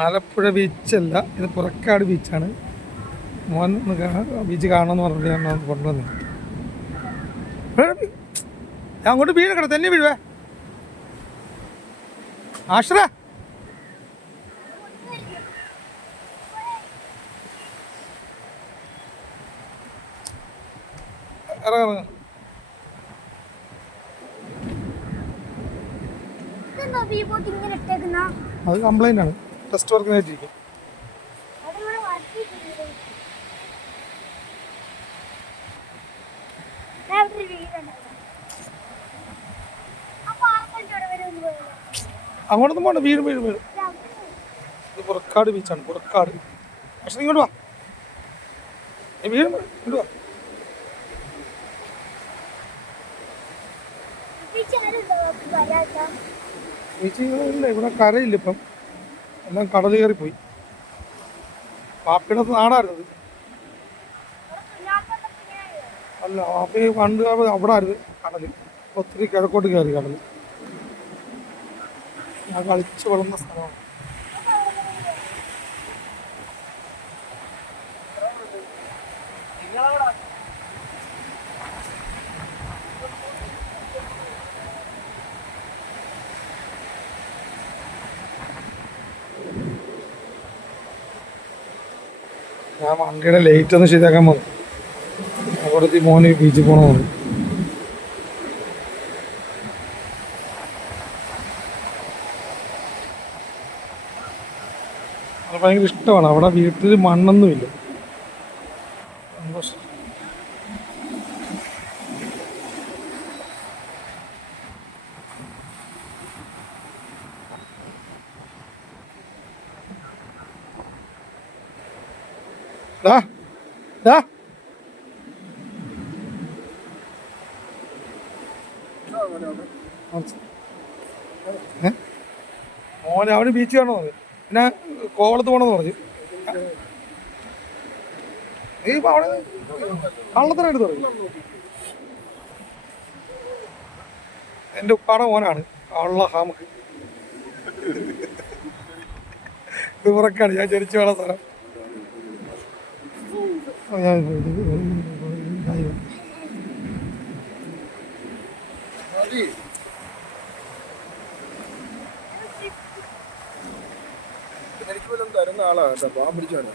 ആലപ്പുഴ ബീച്ചല്ല ഇത് പുറക്കാട് ബീച്ചാണ്. മോൻ ബീച്ച് കാണണമെന്ന് പറഞ്ഞിട്ട് ഞാൻ ഒന്ന് കൊണ്ടുവന്നു. ഞാൻ അങ്ങോട്ട് കട തന്നെ വീഴുവേ. ആശ്ര. ഇറങ്ങ അത് കംപ്ലൈന്റ് ആണ്. ടെസ്റ്റ് വർക്ക് ചെയ്തിരിക്കും. അങ്ങോട്ടൊന്നും പോണ്ട വീഴും വീഴും വീഴും ഇത് പുറക്കാട് ബീച്ചാണ് പുറക്കാട്. പക്ഷെ ഇങ്ങോട്ട് വാ. വീഴും ഇങ്ങോട്ട് വാ. ബീച്ച് ഇവിടെ കരയില്ല ഇപ്പം. എല്ലാം കടൽ കയറി പോയി പാപ്പിയുടെ നാടായിരുന്നത്? അല്ല പാപ്പി പണ്ട് അവിടെ ആയിരുന്നു കടൽ ഒത്തിരി കിഴക്കോട്ട് കയറി കടൽ ഞാൻ കളിച്ച് വളർന്ന സ്ഥലമാണ്. ഞാൻ വണ്ടിയുടെ ലൈറ്റ് ഒന്ന് ശരിയാക്കാൻ വന്നു അവിടുത്തെ മോന് ബീച്ചിൽ പോകണമെന്ന് ഭയങ്കര ഇഷ്ടമാണ്. അവിടെ വീട്ടിൽ മണ്ണൊന്നുമില്ല. ദാ, ദാ. മോനെ അവന് ബീച്ച് പറഞ്ഞു. പിന്നെ കോവളത്ത് പോണെന്ന് പറഞ്ഞു. നീ അവിടെ കള്ളത്തരം എടുത്ത് പറയും എന്റെ ഉപ്പാടെ മോനാണ്. കള്ള ഹാമക്ക് ഇത് ഉറക്കാണ്. ഞാൻ ജനിച്ചു വേണം സ്ഥലം. ഞാൻ തരുന്ന ആളാ കേട്ടോ പാവം പിടിച്ചവനാ